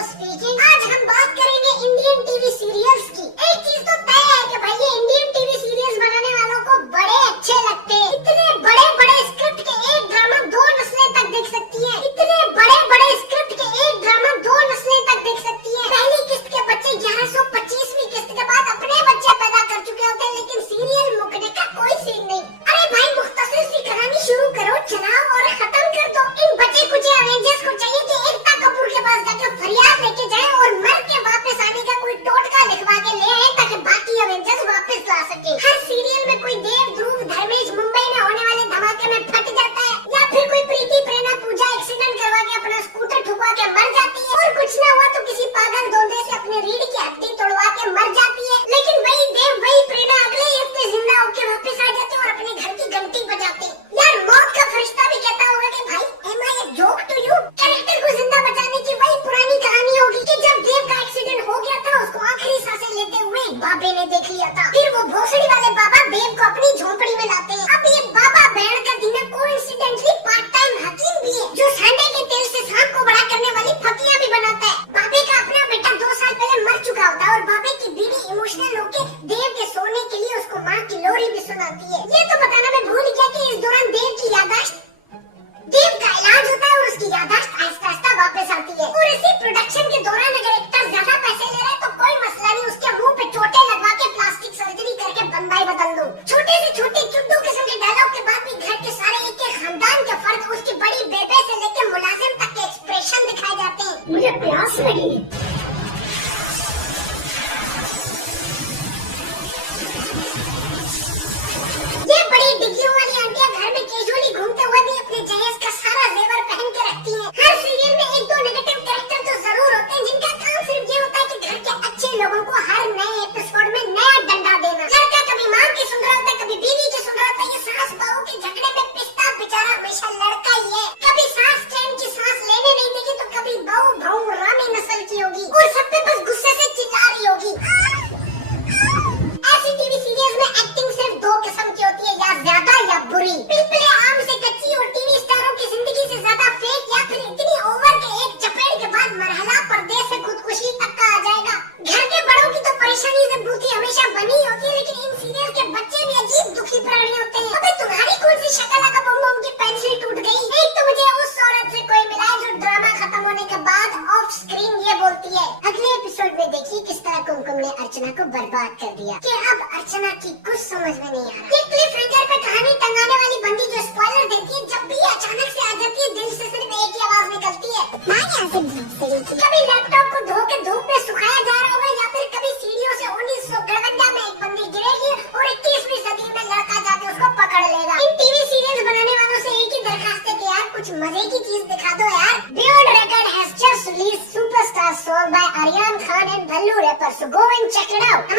Speaking. आज हम बात करेंगे इंडियन टीवी सीरियल्स की। एक चीज तो तय है कि भाई ये इंडियन टीवी सीरियल्स बनाने वालों को बड़े अच्छे लगते हैं। इतने बड़े बड़े स्क्रिप्ट के एक ड्रामा 2 नस्लें तक देख सकती है। इतने बड़े बड़े स्क्रिप्ट के एक ड्रामा 2 नस्लें तक देख सकती है। पहली किस्त के बच्चे 1125वीं किस्त के बाद अपने बच्चे पैदा कर चुके होते हैं, लेकिन सीरियल मुकने का कोई सीन नहीं। अरे भाई मुख्तसर सी कहानी शुरू करो, चलाओ और खत्म कर दो। इन बचे कुछ एवेंजर्स को चाहिए कि एकता कपूर के पास जाकर फरियाद लेके जाए और मर के वापस आने का कोई टोटका लिखवा के ले आए ताकि बाकी एवेंजर्स वापस ला सके। हर सीरियल में कोई देव ध्रुव धर्मेश मुंबई में होने वाले धमाके में फट जाता है, या फिर कोई प्रीति प्रेरणा पूजा एक्सीडेंट करवा के अपना स्कूटर ठुकवा के मर जाती है, और कुछ न हुआ तो किसी पागल धोंधे से अपनी रीढ़ की हड्डी तोड़वा के मर जाती है। लेकिन वही देव वही प्रेरणा अगले ही हफ्ते जिंदा होकर वापस आ जाते और अपने घर की घंटी बजाते। यार मौत का फरिश्ता भी कहता होगा कि भाई am I joke to you. Character को जिंदा बचाने की वही पुरानी कहानी होगी कि जब देव का एक्सीडेंट हो गया था, उसको आखिरी सांसें लेते हुए बाबे ने देख लिया था। फिर वो भोसड़ी वाले बाबा देव को अपनी झोंपड़ी में लाते हैं। अब ये बाबा बैंड का दीना कोइंसिडेंटली पार्ट टाइम हकीम भी है, जो सांडे के तेल से सांप को बड़ा करने वाली फतियां भी बनाता है। बाबे का अपना बेटा 2 साल पहले मर चुका होता है और बाबे की बीवी इमोशनल होके देव के सोने के लिए उसको माँ की लोरी भी सुनाती है। ये तो बताना मैं भूल गया कि इस दौरान देव की यादाश्त, देव का इलाज होता है और उसकी यादाश्त आहिस्ता आहिस्ता वापस आती है। और इसी प्रोडक्शन के दौरान अगर एक्टर ज्यादा पैसे ले रहा है तो कोई मसला नहीं, उसके मुंह पे चोटें लगवा के प्लास्टिक सर्जरी करके बंदाई बदल दो। छोटे से छोटे चुट्टू किस्म के डायलॉग के बाद भी घर के सारे एक एक खानदान के फर्द, उसकी बड़ी बेबे से लेकर मुलाजिम तक के एक्सप्रेशन दिखाए जाते हैं। मुझे प्यास लगी। ये बड़ी डिग्रियों वाली आंटियां घर में कैजुअली घूमते हुए भी अपने जहेज का सारा जेवर पहन के रखती हैं। हर सीरियल में 1-2 नेगेटिव कैरेक्टर तो जरूर होते हैं, जिनका काम सिर्फ ये होता है कि घर के अच्छे लोगों को हर नए एपिसोड में नया डंडा देना। लड़का कभी माँ की सुन रहा होता है, कभी बीवी की सुन रहा होता है। ये सास बहू के झगड़े में पिसता बेचारा हमेशा लड़का ही है। कभी सास चैन की सांस लेने नहीं देगी तो कभी बहू भाऊ रामी नस्ल की होगी और सब पे बस गुस्से से चिल्ला रही होगी। ऐसी टीवी सीरियल्स में एक्टिंग सिर्फ 2 किस्म की होती है, या ज्यादा या बुरी। पिलपिले आम से कच्ची और टीवी स्टारों की जिंदगी से ज्यादा फेक, या फिर इतनी ओवर के एक चपेट के बाद मरहला पर्दे से खुदकुशी तक का आ जाएगा। घर के बड़ों की तो परेशानी से भूखी हमेशा बनी होती है, लेकिन इन सीरियल के बच्चे भी अजीब दुखी प्राणी होते हैं। अबे तुम्हारी कौन सी शक्ल का बम की पेंसिल टूट गई? एक तो मुझे उस औरत से कोई मिला जो ड्रामा खत्म होने के बाद ऑफ स्क्रीन ये बोलती है। अगले एपिसोड में देखिए किस तरह कुमकुम ने अर्चना को बर्बाद कर दिया कि अब अर्चना की कुछ समझ में नहीं आ रहा। ये क्लिफ हैंगर पे कहानी टंगाने वाली बंदी जो स्पॉइलर देती है, जब भी अचानक से आ जाती है दिल से सिर्फ एक ही आवाज निकलती है, कभी लैपटॉप को धो के धूप में सुखाया जा रहा होगा, या फिर कभी सीढ़ियों से 1952 में एक बंदी गिरेगी और 21वीं सदी में लड़का जाके उसको पकड़ लेगा। इन टीवी सीरियल्स बनाने वालों से एक ही दरखास्त है कि यार कुछ मजे की चीज दिखा दो यार। Beyond Record has just released superstar song by Aryan Khan and Bhallu rapper, so go and check it out.